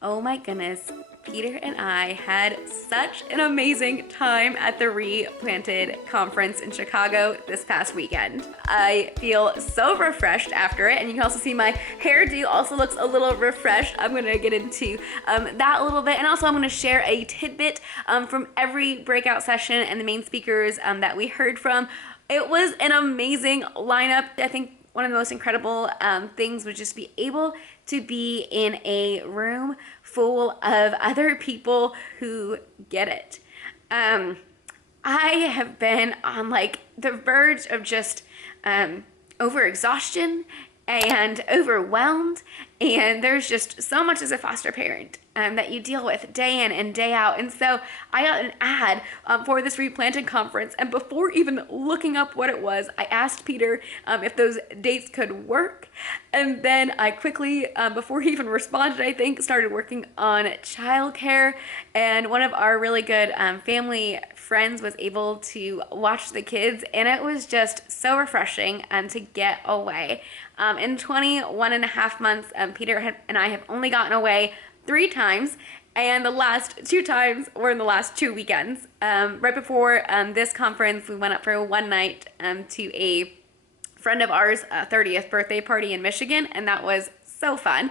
Oh my goodness, Peter and I had such an amazing time at the Replanted Conference in Chicago this past weekend. I feel so refreshed after it, and you can also see my hairdo also looks a little refreshed. I'm gonna get into that a little bit, and also I'm gonna share a tidbit from every breakout session and the main speakers that we heard from. It was an amazing lineup. I think one of the most incredible things was just be able to be in a room full of other people who get it. I have been on like the verge of just overexhaustion and overwhelmed, and there's just so much as a foster parent that you deal with day in and day out. And so I got an ad for this Replanted Conference, and before even looking up what it was, I asked Peter if those dates could work, and then I quickly, before he even responded, I think, started working on childcare, and one of our really good family friends was able to watch the kids, and it was just so refreshing to get away. In 21 and a half months, Peter and I have only gotten away 3 times, and the last 2 times were in the last 2 weekends. Right before this conference, we went up for one night to a friend of ours' 30th birthday party in Michigan, and that was so fun.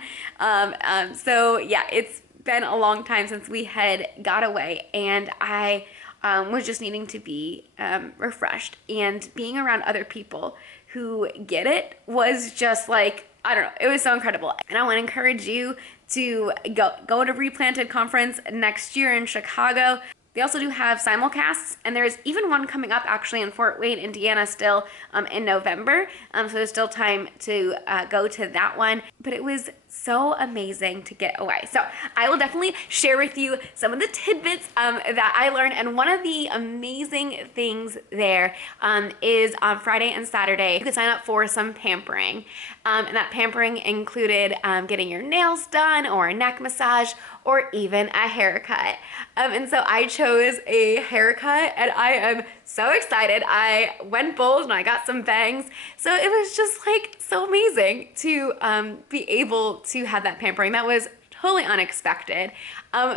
So yeah, it's been a long time since we had got away, and I was just needing to be refreshed, and being around other people who get it was just like, I don't know, it was so incredible. And I want to encourage you to go to Replanted Conference next year in Chicago. They also do have simulcasts, and there's even one coming up actually in Fort Wayne, Indiana, still in November. So there's still time to go to that one. But it was so amazing to get away. So I will definitely share with you some of the tidbits that I learned. And one of the amazing things there is on Friday and Saturday, you could sign up for some pampering. And that pampering included getting your nails done, or a neck massage, or even a haircut. And so I chose a haircut, and I am so excited. I went bold and I got some bangs. So it was just like so amazing to be able to have that pampering. That was totally unexpected.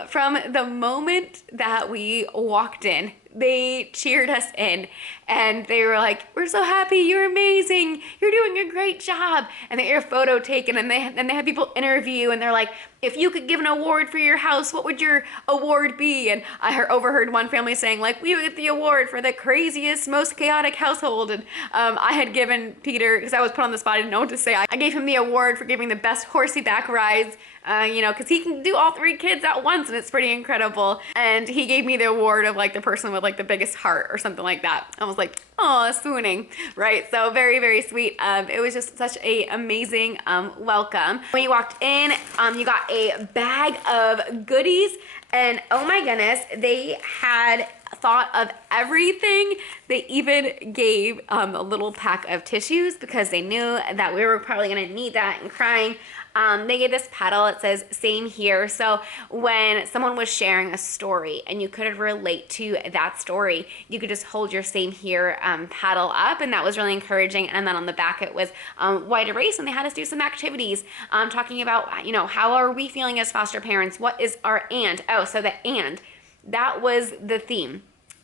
From the moment that we walked in, they cheered us in, and they were like, "We're so happy, you're amazing, you're doing a great job." And they get your photo taken, and they have people interview, and they're like, "If you could give an award for your house, what would your award be?" And I overheard one family saying like, "We would get the award for the craziest, most chaotic household." And I had given Peter, because I was put on the spot, I didn't know what to say, I gave him the award for giving the best horsey back rides, because he can do all 3 kids at once, and it's pretty incredible. And he gave me the award of like the person with like the biggest heart or something like that. I was like, oh, swooning, right? So very, very sweet. It was just such a amazing welcome. When you walked in, you got a bag of goodies, and oh my goodness, they had thought of everything. They even gave a little pack of tissues because they knew that we were probably gonna need that and crying. They gave this paddle. It says "Same Here." So when someone was sharing a story and you could relate to that story, you could just hold your "Same Here" paddle up, and that was really encouraging. And then on the back it was white erase, and they had us do some activities talking about, how are we feeling as foster parents? What is our "and"? Oh, so the "and," that was the theme.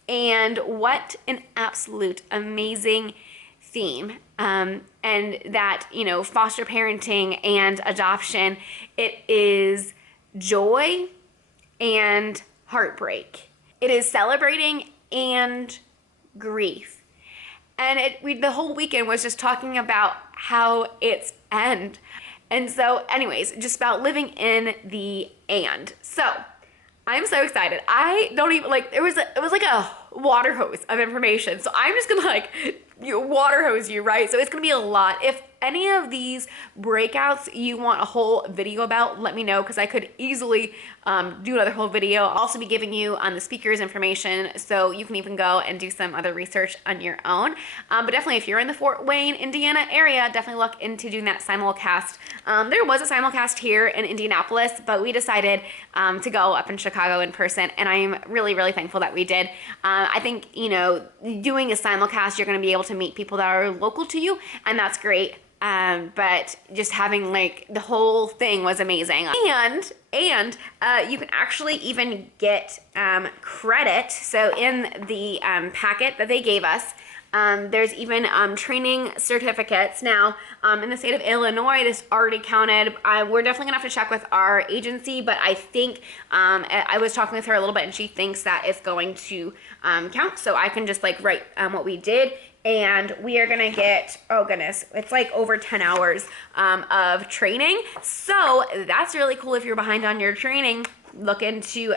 And what an absolute amazing theme. And that, foster parenting and adoption, it is joy and heartbreak. It is celebrating and grief. And the whole weekend was just talking about how it's end. And so anyways, just about living in the "and." So I'm so excited. I don't even it was like a water hose of information. So I'm just gonna water hose you, right? So it's gonna be a lot. If any of these breakouts you want a whole video about, let me know, because I could easily do another whole video. I'll also be giving you the speakers information, so you can even go and do some other research on your own. But definitely, if you're in the Fort Wayne, Indiana area, definitely look into doing that simulcast. There was a simulcast here in Indianapolis, but we decided to go up in Chicago in person, and I'm really, really thankful that we did. I think, doing a simulcast, you're going to be able to meet people that are local to you, and that's great. But just having like the whole thing was amazing. And you can actually even get credit. So in the packet that they gave us, there's even training certificates. Now, in the state of Illinois, this already counted. We're definitely gonna have to check with our agency, but I think I was talking with her a little bit, and she thinks that it's going to count. So I can just like write what we did, and we are gonna get, oh goodness, it's like over 10 hours of training. So that's really cool. If you're behind on your training, look into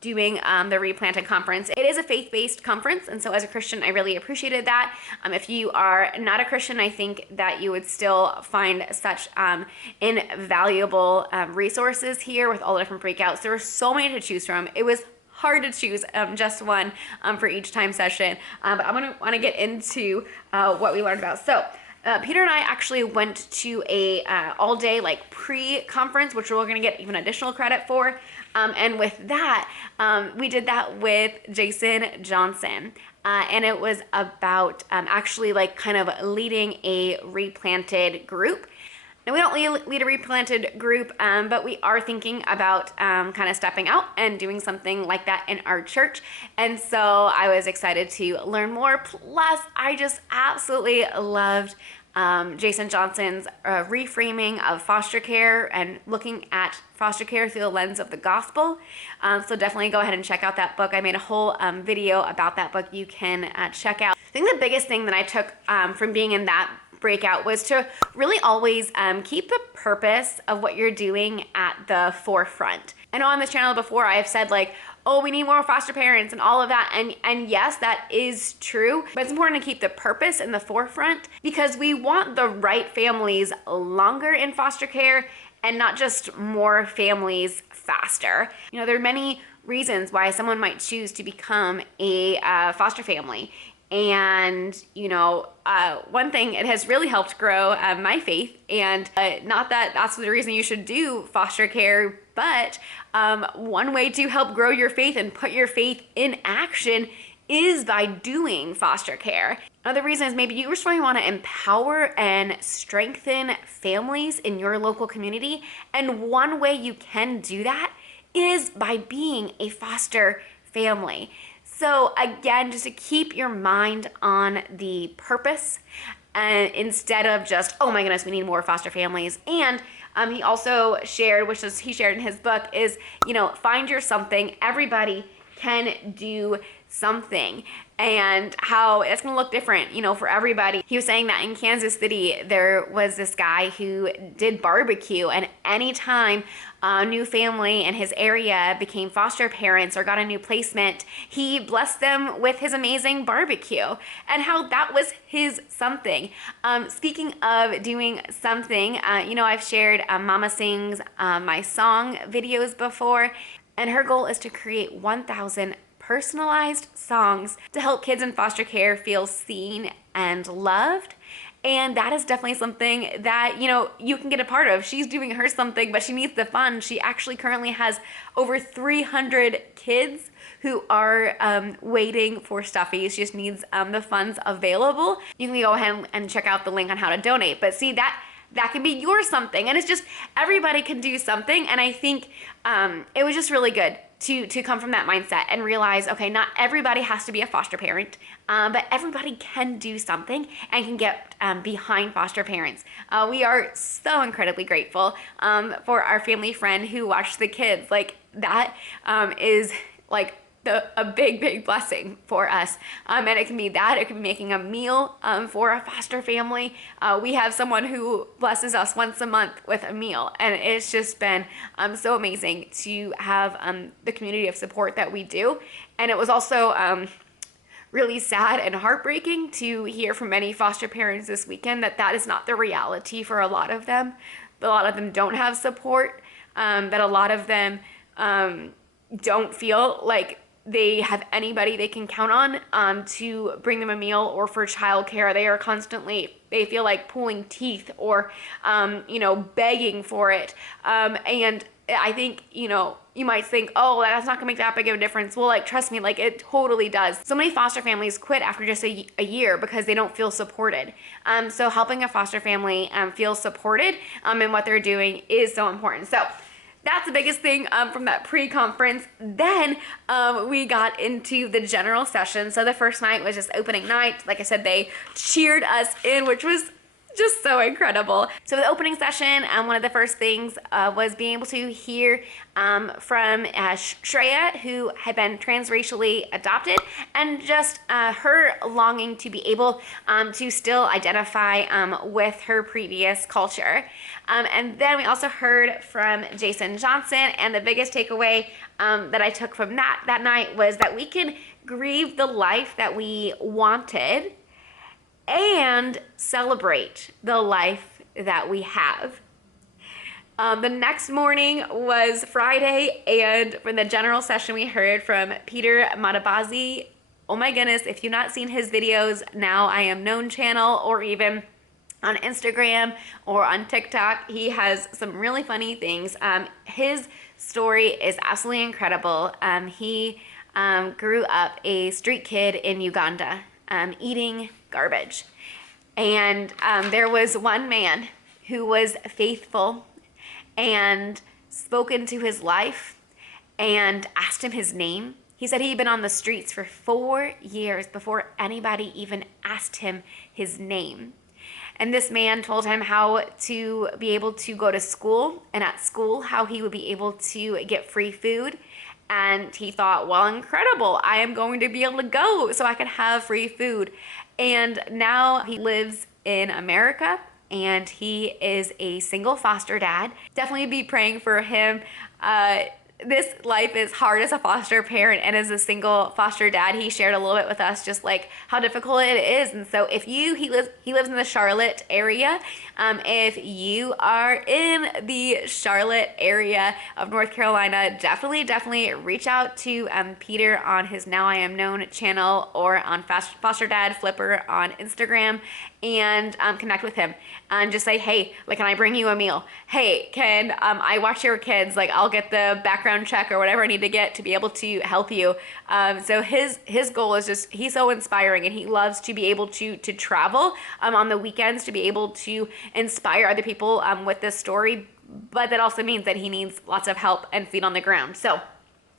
doing the Replanted Conference. It is a faith-based conference, and so as a Christian, I really appreciated that. If you are not a Christian, I think that you would still find such invaluable resources here with all the different breakouts. There were so many to choose from. It was hard to choose just one for each time session, but I'm gonna want to get into what we learned about. So Peter and I actually went to a all-day like pre-conference, which we're going to get even additional credit for. And with that, we did that with Jason Johnson. And it was about actually like kind of leading a replanted group. Now, we don't lead a replanted group, but we are thinking about kind of stepping out and doing something like that in our church. And so I was excited to learn more. Plus, I just absolutely loved Jason Johnson's reframing of foster care and looking at foster care through the lens of the gospel. So definitely go ahead and check out that book. I made a whole video about that book you can check out. I think the biggest thing that I took from being in that breakout was to really always keep the purpose of what you're doing at the forefront. I know on this channel before I've said like, oh, we need more foster parents and all of that. And yes, that is true, but it's important to keep the purpose in the forefront because we want the right families longer in foster care and not just more families faster. You know, there are many reasons why someone might choose to become a foster family. And, you know, one thing, it has really helped grow my faith, and not that that's the reason you should do foster care, but one way to help grow your faith and put your faith in action is by doing foster care. Another reason is maybe you just really want to empower and strengthen families in your local community. And one way you can do that is by being a foster family. So again, just to keep your mind on the purpose and instead of just, oh my goodness, we need more foster families. And he also shared, which is he shared in his book, is, you know, find your something. Everybody can do something, and how it's going to look different, you know, for everybody. He was saying that in Kansas City, there was this guy who did barbecue, and anytime a new family in his area became foster parents or got a new placement, he blessed them with his amazing barbecue, and how that was his something. Speaking of doing something, you know, I've shared Mama Sings My Song videos before, and her goal is to create 1,000 personalized songs to help kids in foster care feel seen and loved. And that is definitely something that, you know, you can get a part of. She's doing her something, but she needs the funds. She actually currently has over 300 kids who are waiting for stuffies. She just needs the funds available. You can go ahead and check out the link on how to donate. But see, that can be your something. And it's just, everybody can do something. And I think it was just really good to come from that mindset and realize, okay, not everybody has to be a foster parent, but everybody can do something and can get behind foster parents. We are so incredibly grateful for our family friend who watched the kids. Like, that is like a big blessing for us. And it can be that, it can be making a meal for a foster family. We have someone who blesses us once a month with a meal, and it's just been so amazing to have the community of support that we do. And it was also really sad and heartbreaking to hear from many foster parents this weekend that is not the reality for a lot of them. A lot of them don't have support, that a lot of them don't feel like they have anybody they can count on to bring them a meal or for childcare. They are constantly, they feel like pulling teeth or, you know, begging for it. And I think, you might think, oh, that's not gonna make that big of a difference. Well, like, trust me, like, it totally does. So many foster families quit after just a year because they don't feel supported. So helping a foster family feel supported in what they're doing is so important. So that's the biggest thing from that pre-conference. Then we got into the general session. So the first night was just opening night. Like I said, they cheered us in, which was just so incredible. So the opening session, one of the first things was being able to hear from Shreya, who had been transracially adopted, and just her longing to be able to still identify with her previous culture. And then we also heard from Jason Johnson, and the biggest takeaway that I took from that night was that we can grieve the life that we wanted and celebrate the life that we have. The next morning was Friday, and for the general session, we heard from Peter Matabazi. Oh my goodness, if you've not seen his videos, Now I Am Known channel, or even on Instagram or on TikTok, he has some really funny things. His story is absolutely incredible. He grew up a street kid in Uganda, eating garbage. And there was one man who was faithful and spoke into his life and asked him his name. He said he'd been on the streets for 4 years before anybody even asked him his name. And this man told him how to be able to go to school, and at school how he would be able to get free food. And he thought, well, incredible, I am going to be able to go so I can have free food. And now he lives in America, and he is a single foster dad. Definitely be praying for him. This life is hard as a foster parent, and as a single foster dad, he shared a little bit with us just like how difficult it is. And so if he lives in the Charlotte area. If you are in the Charlotte area of North Carolina, definitely reach out to Peter on his Now I Am Known channel, or on Foster Dad Flipper on Instagram, and connect with him and just say, hey, like, can I bring you a meal? Hey, can I watch your kids? Like, I'll get the background check or whatever I need to get to be able to help you. So his goal is just, he's so inspiring, and he loves to be able to travel on the weekends to be able to inspire other people with this story. But that also means that he needs lots of help and feet on the ground. So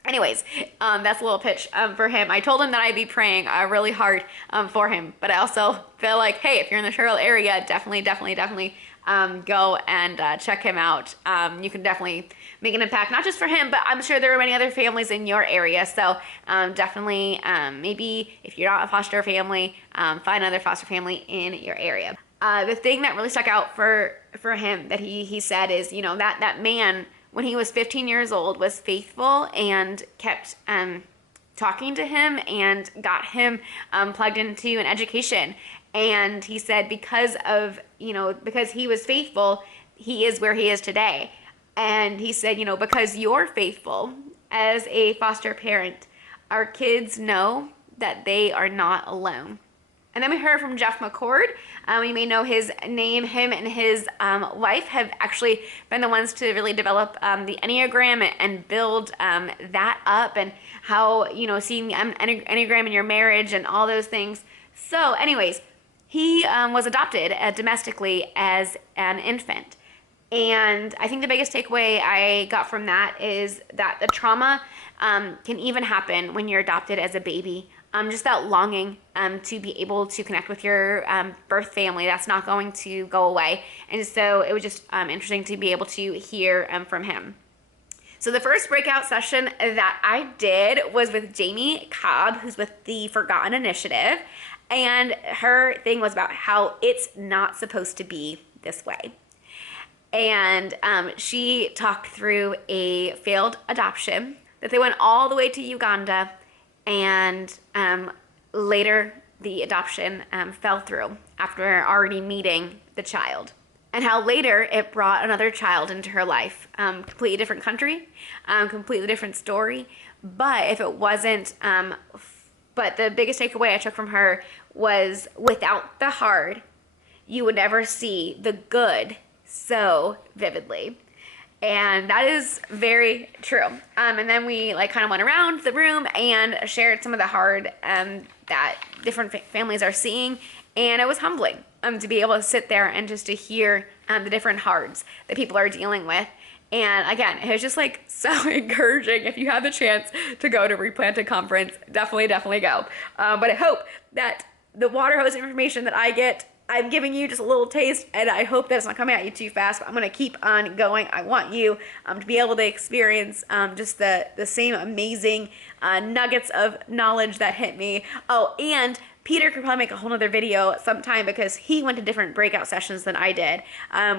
anyways, that's a little pitch for him. I told him that I'd be praying really hard for him, but I also feel like, hey, if you're in the Charlotte area, definitely go and check him out. You can definitely make an impact, not just for him, but I'm sure there are many other families in your area. So definitely, maybe if you're not a foster family, find another foster family in your area. The thing that really stuck out for him that he said is, that man, when he was 15 years old, was faithful and kept talking to him and got him plugged into an education. And he said because he was faithful, he is where he is today. And he said, because you're faithful as a foster parent, our kids know that they are not alone. And then we heard from Jeff McCord. You may know his name. Him and his wife have actually been the ones to really develop the Enneagram and build that up, and how, seeing the Enneagram in your marriage and all those things. So anyways, he was adopted domestically as an infant. And I think the biggest takeaway I got from that is that the trauma can even happen when you're adopted as a baby. Just that longing to be able to connect with your birth family, that's not going to go away. And so it was just interesting to be able to hear from him. So the first breakout session that I did was with Jamie Kaeb, who's with the Forgotten Initiative. And her thing was about how it's not supposed to be this way. And she talked through a failed adoption, that they went all the way to Uganda, and later the adoption fell through after already meeting the child. And how later it brought another child into her life, completely different country, completely different story. But if it wasn't, but the biggest takeaway I took from her was, without the hard, you would never see the good so vividly. And that is very true. And then we like kind of went around the room and shared some of the hard that different families are seeing. And it was humbling to be able to sit there and just to hear the different hards that people are dealing with. And again, it was just like so encouraging. If you have the chance to go to Replanted Conference, definitely go. But I hope that the water hose information that I get, I'm giving you just a little taste, and I hope that it's not coming at you too fast, but I'm going to keep on going. I want you to be able to experience just the same amazing nuggets of knowledge that hit me. Oh, and Peter could probably make a whole nother video sometime because he went to different breakout sessions than I did.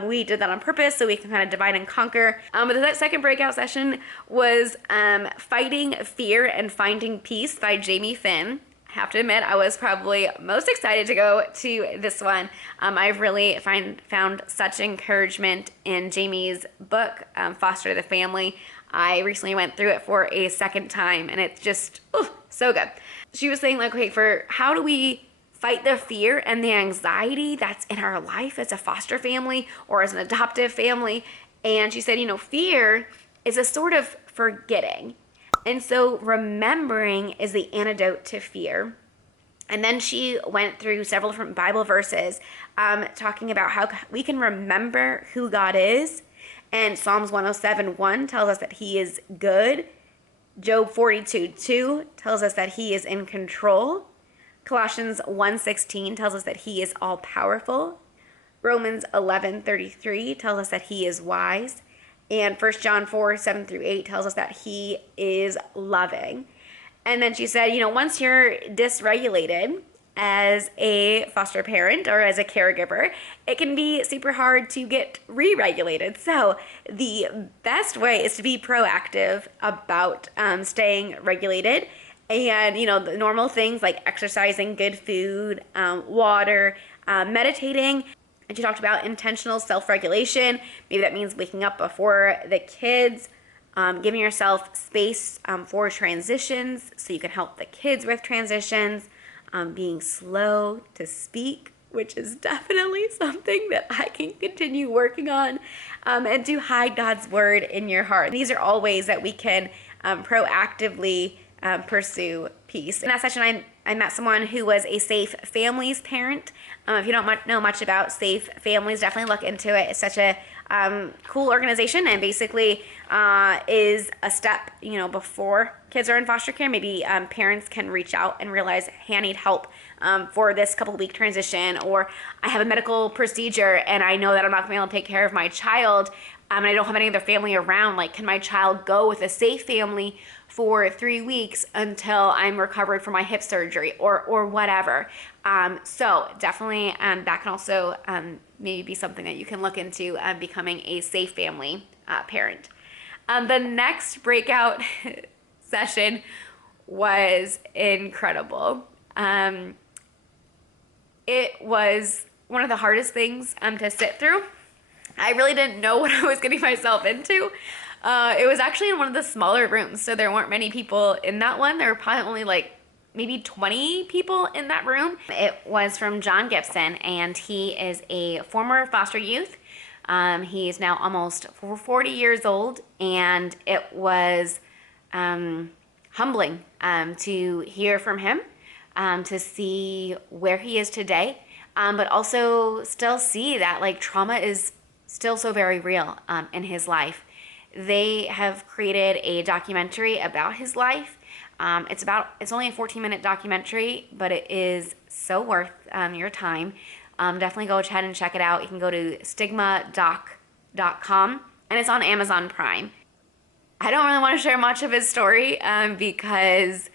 We did that on purpose so we can kind of divide and conquer. But that second breakout session was Fighting Fear and Finding Peace by Jamie Finn. I have to admit, I was probably most excited to go to this one. I've really found such encouragement in Jamie's book, Foster the Family. I recently went through it for a second time, and it's just so good. She was saying, like, okay, for how do we fight the fear and the anxiety that's in our life as a foster family or as an adoptive family? And she said, fear is a sort of forgetting. And so remembering is the antidote to fear. And then she went through several different Bible verses talking about how we can remember who God is. And Psalms 107:1 tells us that he is good. Job 42:2 tells us that he is in control. Colossians 1:16 tells us that he is all powerful. Romans 11:33 tells us that he is wise. And 1 John 4:7-8 tells us that he is loving. And then she said, once you're dysregulated as a foster parent or as a caregiver, it can be super hard to get re-regulated. So the best way is to be proactive about staying regulated. And, the normal things like exercising, good food, water, meditating. And she talked about intentional self-regulation. Maybe that means waking up before the kids, giving yourself space for transitions so you can help the kids with transitions, being slow to speak, which is definitely something that I can continue working on, and to hide God's word in your heart. These are all ways that we can proactively pursue peace. In that session, I met someone who was a Safe Families parent. If you don't know much about Safe Families, definitely look into it. It's such a cool organization, and basically is a step, before kids are in foster care. Maybe parents can reach out and realize, hey, I need help for this couple-week transition, or I have a medical procedure and I know that I'm not going to be able to take care of my child, and I don't have any other family around. Like, can my child go with a safe family for 3 weeks until I'm recovered from my hip surgery or whatever? So definitely that can also maybe be something that you can look into, becoming a safe family parent. The next breakout session was incredible. It was one of the hardest things to sit through. I really didn't know what I was getting myself into. It was actually in one of the smaller rooms, so there weren't many people in that one. There were probably only maybe 20 people in that room. It was from John Gibson, and he is a former foster youth. He is now almost 40 years old, and it was humbling to hear from him, to see where he is today, but also still see that trauma is still so very real in his life. They have created a documentary about his life. It's only a 14-minute documentary, but it is so worth your time. Definitely go ahead and check it out. You can go to stigmadoc.com, and it's on Amazon Prime. I don't really want to share much of his story because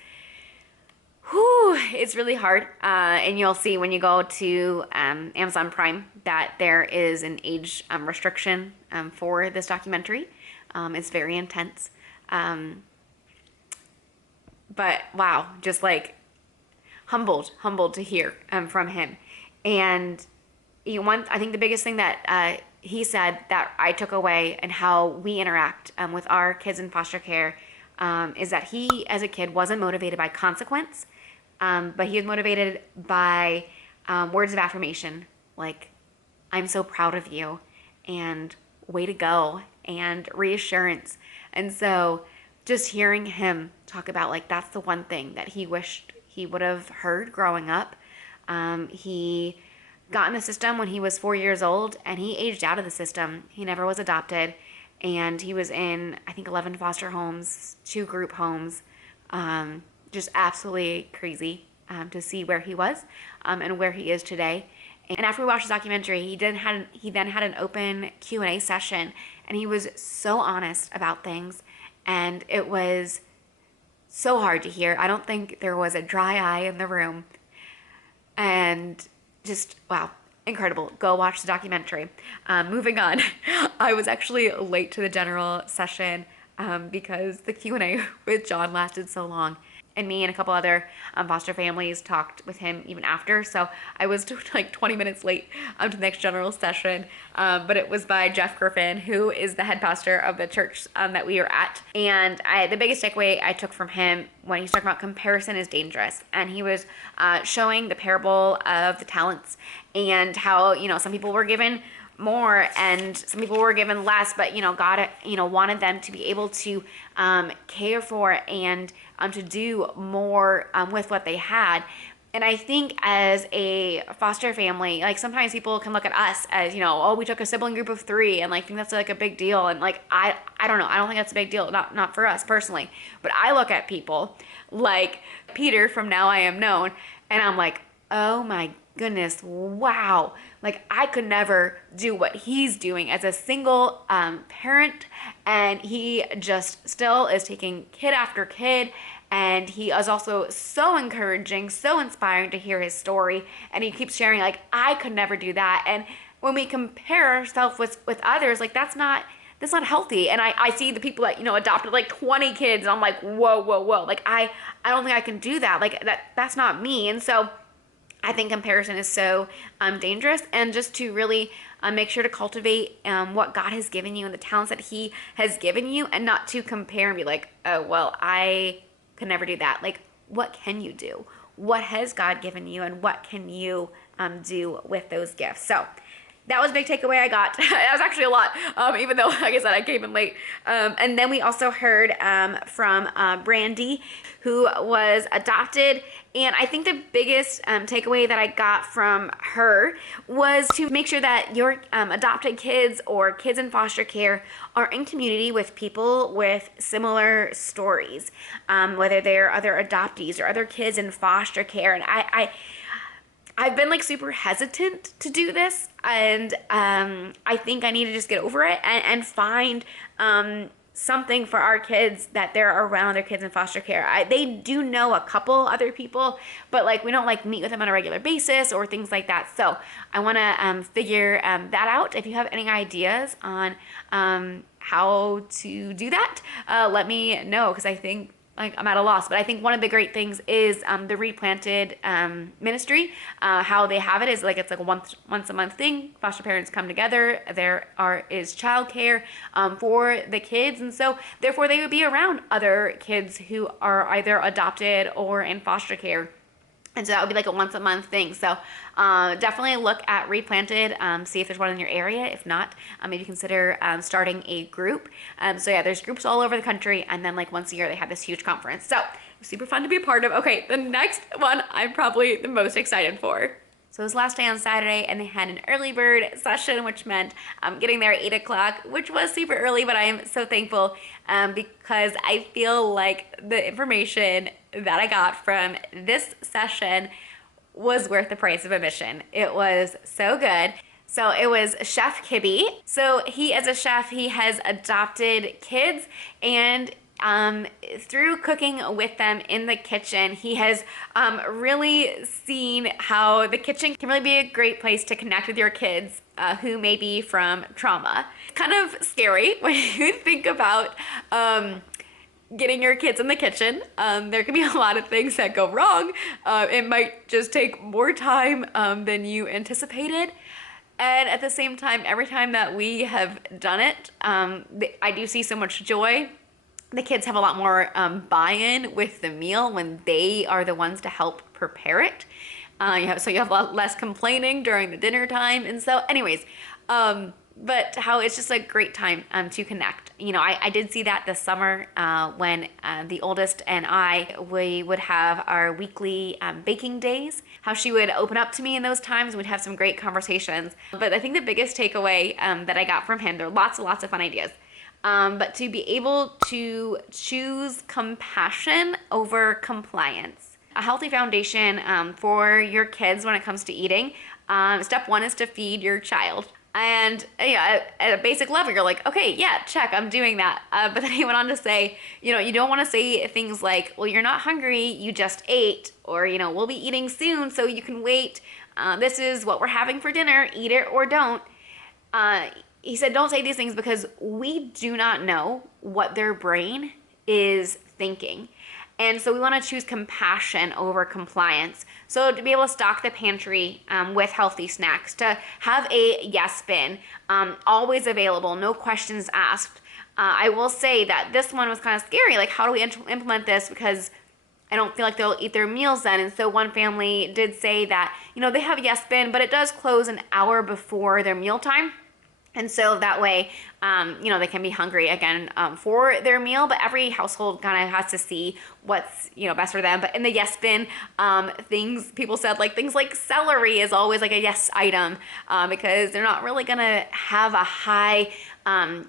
it's really hard. And you'll see when you go to Amazon Prime that there is an age restriction for this documentary. It's very intense. But wow, just humbled to hear from him. And I think the biggest thing that he said that I took away and how we interact with our kids in foster care is that he, as a kid, wasn't motivated by consequence, but he was motivated by words of affirmation, like, I'm so proud of you, and way to go, and reassurance. And so just hearing him talk about like that's the one thing that he wished he would have heard growing up. He got in the system when he was 4 years old, and he aged out of the system. He never was adopted, and he was in, I think, 11 foster homes, 2 group homes. Just absolutely crazy to see where he was and where he is today. And after we watched the documentary, he then had an open Q&A session, and he was so honest about things, and it was so hard to hear. I don't think there was a dry eye in the room. And just, wow, incredible. Go watch the documentary. Moving on, I was actually late to the general session because the Q&A with John lasted so long. And me and a couple other foster families talked with him even after. So I was like 20 minutes late to the next general session. But it was by Jeff Griffin, who is the head pastor of the church that we were at. And the biggest takeaway I took from him when he's talking about comparison is dangerous. And he was showing the parable of the talents and how, you know, some people were given more and some people were given less, but, you know, God, you know, wanted them to be able to care for and to do more with what they had. And I think as a foster family, like sometimes people can look at us as, you know, oh, we took a sibling group of 3 and like think that's like a big deal. And like, I don't know. I don't think that's a big deal. Not for us personally, but I look at people like Peter from Now I Am Known, and I'm like, oh my goodness, wow. Like I could never do what he's doing as a single parent, and he just still is taking kid after kid. And he is also so encouraging, so inspiring to hear his story. And he keeps sharing, like, I could never do that. And when we compare ourselves with others, like, that's not healthy. And I see the people that, you know, adopted like 20 kids. And I'm like, whoa. Like, I don't think I can do that. Like, that's not me. And so I think comparison is so dangerous. And just to really make sure to cultivate what God has given you and the talents that he has given you, and not to compare and be like, oh, well, I could never do that. Like, what can you do? What has God given you, and what can you do with those gifts? So that was a big takeaway I got. That was actually a lot, even though, like I said, I came in late. And then we also heard from Brandy, who was adopted. And I think the biggest takeaway that I got from her was to make sure that your adopted kids or kids in foster care are in community with people with similar stories, whether they're other adoptees or other kids in foster care. And I've been like super hesitant to do this, and I think I need to just get over it and find something for our kids that they're around their kids in foster care. They do know a couple other people, but like we don't like meet with them on a regular basis or things like that. So I want to figure that out. If you have any ideas on how to do that, let me know, because I think like I'm at a loss. But I think one of the great things is the Replanted ministry. How they have it is like it's like a once a month thing. Foster parents come together. There is childcare for the kids, and so therefore they would be around other kids who are either adopted or in foster care. And so that would be like a once a month thing. So definitely look at Replanted, see if there's one in your area. If not, maybe consider starting a group. So yeah, there's groups all over the country. And then like once a year, they have this huge conference. So super fun to be a part of. Okay, the next one I'm probably the most excited for. So it was last day on Saturday, and they had an Earlybird session, which meant getting there at 8 o'clock, which was super early, but I am so thankful because I feel like the information that I got from this session was worth the price of admission. It was so good. So it was Chef Kibby. So he, as a chef, he has adopted kids, and through cooking with them in the kitchen, he has really seen how the kitchen can really be a great place to connect with your kids who may be from trauma. It's kind of scary when you think about getting your kids in the kitchen. There can be a lot of things that go wrong. It might just take more time than you anticipated. And at the same time, every time that we have done it, I do see so much joy. The kids have a lot more buy-in with the meal when they are the ones to help prepare it. So you have a lot less complaining during the dinner time. And so anyways, but how it's just a great time to connect. I did see that this summer when the oldest and we would have our weekly baking days, how she would open up to me in those times. We'd have some great conversations. But I think the biggest takeaway that I got from him, there are lots and lots of fun ideas. But to be able to choose compassion over compliance. A healthy foundation for your kids when it comes to eating. Step one is to feed your child. And at a basic level, you're like, okay, yeah, check, I'm doing that. But then he went on to say, you don't want to say things like, well, you're not hungry, you just ate, or, we'll be eating soon, so you can wait. This is what we're having for dinner, eat it or don't. He said, don't say these things because we do not know what their brain is thinking. And so we want to choose compassion over compliance. So to be able to stock the pantry with healthy snacks, to have a yes bin always available, no questions asked. I will say that this one was kind of scary. Like, how do we implement this? Because I don't feel like they'll eat their meals then. And so one family did say that, they have a yes bin, but it does close an hour before their mealtime. And so that way, they can be hungry again for their meal, but every household kind of has to see what's, best for them. But in the yes bin, people said things like celery is always like a yes item because they're not really going to have a high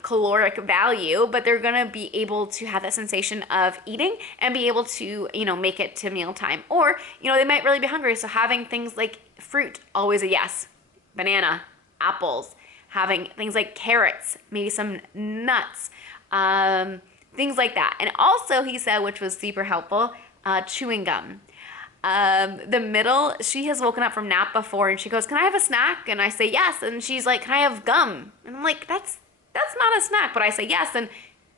caloric value, but they're going to be able to have that sensation of eating and be able to, make it to mealtime. Or, they might really be hungry. So having things like fruit, always a yes. Banana, apples. Having things like carrots, maybe some nuts, things like that. And also, he said, which was super helpful, chewing gum. The middle, she has woken up from nap before and she goes, can I have a snack? And I say yes. And she's like, can I have gum? And I'm like, that's not a snack. But I say yes. And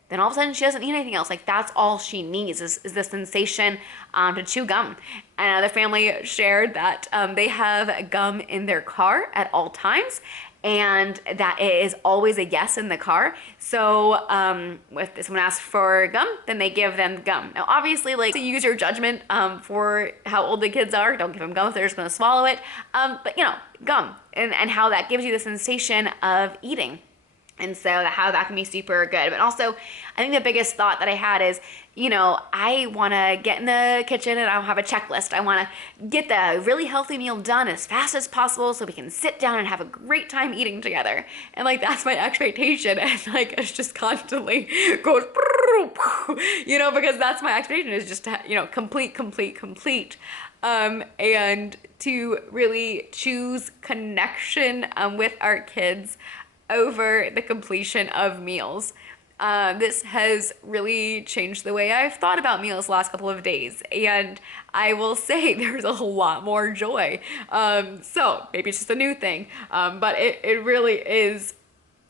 then all of a sudden she doesn't need anything else. Like, that's all she needs is the sensation to chew gum. Another family shared that they have gum in their car at all times. And that it is always a yes in the car. So if someone asks for gum, then they give them gum. Now, obviously, to use your judgment for how old the kids are. Don't give them gum if they're just going to swallow it. But, gum and how that gives you the sensation of eating. And so how that can be super good. But also, I think the biggest thought that I had is, I want to get in the kitchen and I'll have a checklist. I want to get the really healthy meal done as fast as possible so we can sit down and have a great time eating together. And that's my expectation. And it's just constantly goes, because that's my expectation is just to, complete. And to really choose connection with our kids over the completion of meals. This has really changed the way I've thought about meals the last couple of days. And I will say there's a lot more joy. So maybe it's just a new thing, but it really is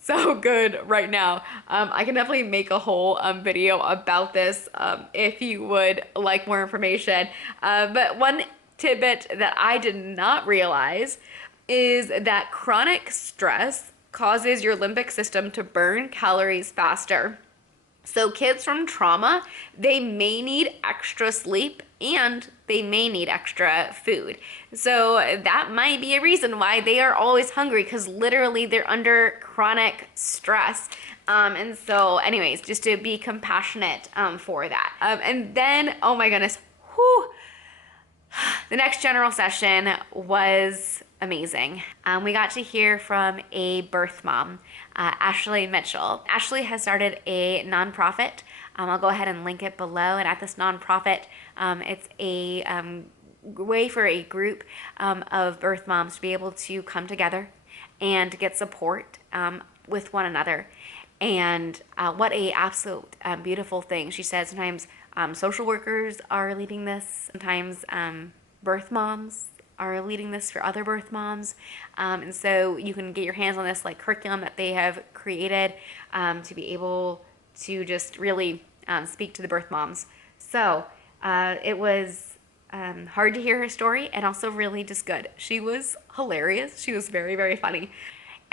so good right now. I can definitely make a whole video about this if you would like more information. But one tidbit that I did not realize is that chronic stress causes your limbic system to burn calories faster. So kids from trauma, they may need extra sleep and they may need extra food. So that might be a reason why they are always hungry, because literally they're under chronic stress. And so anyways, just to be compassionate for that. And then, oh my goodness, the next general session was amazing. We got to hear from a birth mom, Ashley Mitchell. Ashley has started a nonprofit. I'll go ahead and link it below. And at this nonprofit, it's a way for a group of birth moms to be able to come together and get support with one another. And what a absolute beautiful thing. She said sometimes social workers are leading this. Sometimes birth moms are leading this for other birth moms. And so you can get your hands on this curriculum that they have created to be able to just really speak to the birth moms. So it was hard to hear her story and also really just good. She was hilarious. She was very, very funny.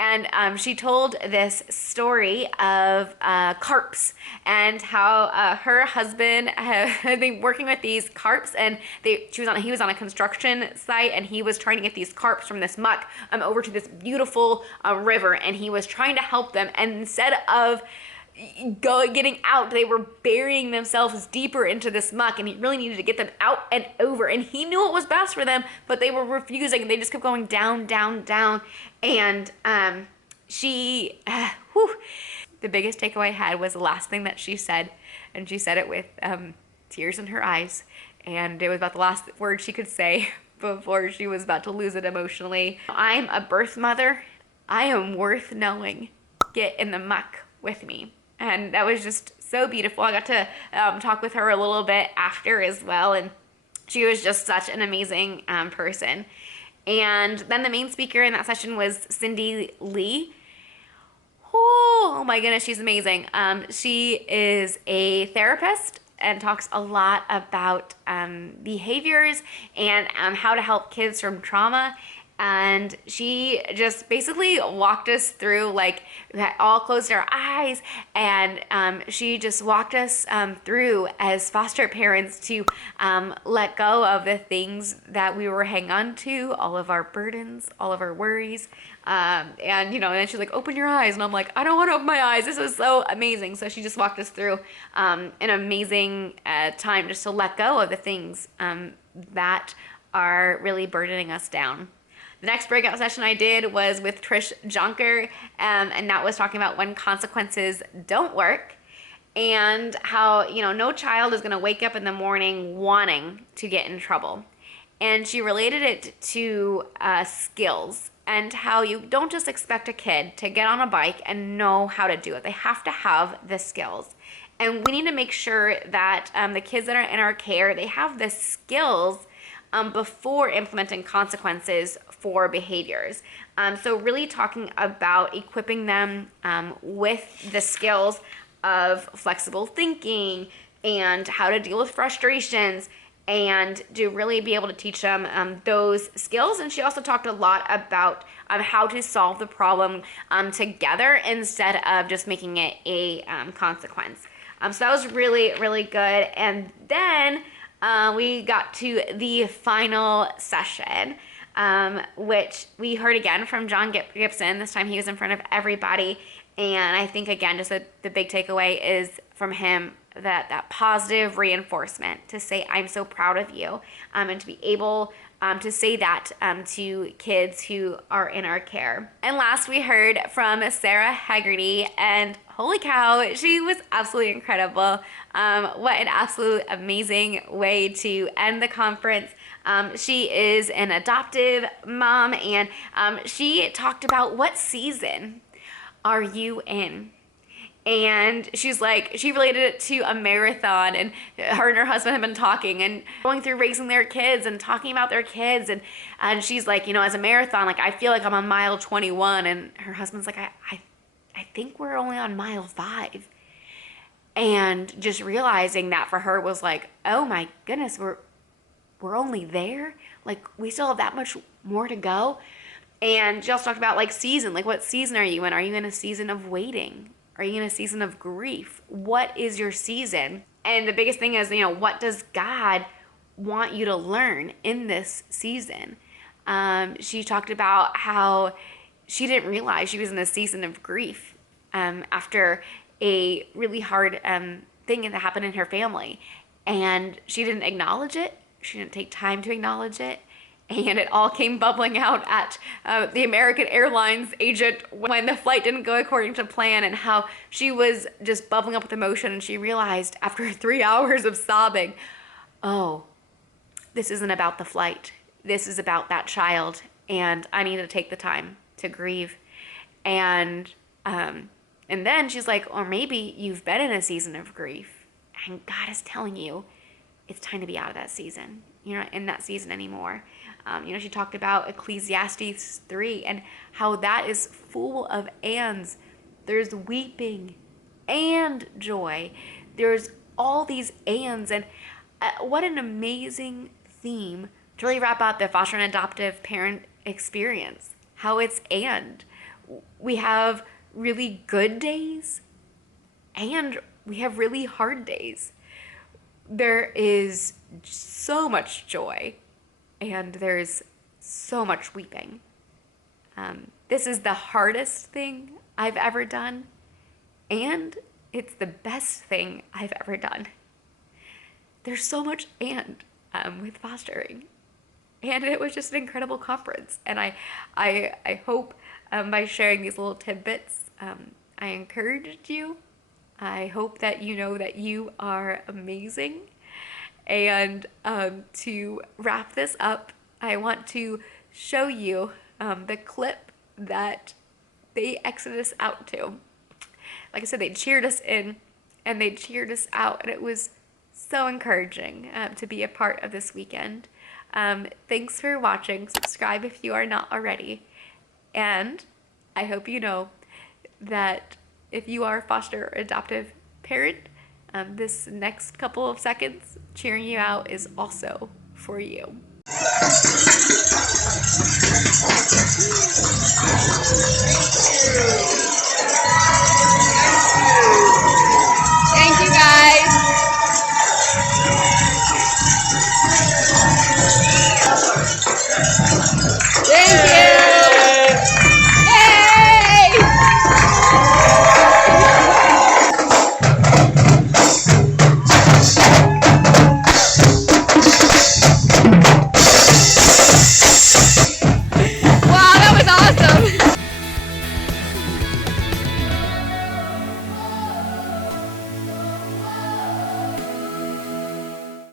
And she told this story of carps and how her husband had been working with these carps, and he was on a construction site, and he was trying to get these carps from this muck over to this beautiful river, and he was trying to help them, and instead of getting out, they were burying themselves deeper into this muck, and he really needed to get them out and over, and he knew it was best for them, but they were refusing. They just kept going down, down, down. And the biggest takeaway I had was the last thing that she said, and she said it with tears in her eyes, and it was about the last word she could say before she was about to lose it emotionally. I'm a birth mother. I am worth knowing. Get in the muck with me. And that was just so beautiful. I got to talk with her a little bit after as well, and she was just such an amazing person. And then the main speaker in that session was Cindy Lee. Oh my goodness, she's amazing. She is a therapist and talks a lot about behaviors and how to help kids from trauma. And she just basically walked us through, like, we had all closed our eyes, and she just walked us through as foster parents to let go of the things that we were hanging on to, all of our burdens, all of our worries. And then she's like, open your eyes. And I'm like, I don't want to open my eyes. This was so amazing. So she just walked us through an amazing time just to let go of the things that are really burdening us down. The next breakout session I did was with Trish Jonker, and that was talking about when consequences don't work, and how, no child is going to wake up in the morning wanting to get in trouble. And she related it to skills, and how you don't just expect a kid to get on a bike and know how to do it. They have to have the skills. And we need to make sure that the kids that are in our care, they have the skills before implementing consequences for behaviors. So really talking about equipping them with the skills of flexible thinking and how to deal with frustrations, and to really be able to teach them those skills. And she also talked a lot about how to solve the problem together instead of just making it a consequence. So that was really, really good. And then we got to the final session, which we heard again from John Gibson. This time he was in front of everybody. And I think, again, just the big takeaway is from him that positive reinforcement, to say, I'm so proud of you, and to be able to say that to kids who are in our care. And last, we heard from Sarah Haggerty, and holy cow, she was absolutely incredible. What an absolute amazing way to end the conference. She is an adoptive mom, and she talked about, what season are you in? And she's like, she related it to a marathon, and her husband had been talking and going through raising their kids and talking about their kids. And she's like, as a marathon, like, I feel like I'm on mile 21. And her husband's like, I think we're only on mile 5. And just realizing that for her was like, oh my goodness, we're only there. Like, we still have that much more to go. And she also talked about, like, season, like, what season are you in? Are you in a season of waiting? Are you in a season of grief? What is your season? And the biggest thing is, what does God want you to learn in this season? She talked about how she didn't realize she was in a season of grief after a really hard thing that happened in her family. And she didn't acknowledge it. She didn't take time to acknowledge it. And it all came bubbling out at the American Airlines agent when the flight didn't go according to plan, and how she was just bubbling up with emotion. And she realized after 3 hours of sobbing, oh, this isn't about the flight. This is about that child. And I need to take the time to grieve. And then she's like, or maybe you've been in a season of grief, and God is telling you it's time to be out of that season. You're not in that season anymore. She talked about Ecclesiastes 3 and how that is full of ands. There's weeping and joy. There's all these ands. And what an amazing theme to really wrap up the foster and adoptive parent experience. How it's and. We have really good days and we have really hard days. There is so much joy and there's so much weeping. This is the hardest thing I've ever done, and it's the best thing I've ever done. There's so much with fostering. And it was just an incredible conference. And I hope by sharing these little tidbits, I encouraged you. I hope that you know that you are amazing. And to wrap this up, I want to show you the clip that they exited us out to. Like I said, they cheered us in and they cheered us out, and it was so encouraging to be a part of this weekend. Thanks for watching. Subscribe if you are not already. And I hope you know that if you are a foster or adoptive parent, this next couple of seconds cheering you out is also for you.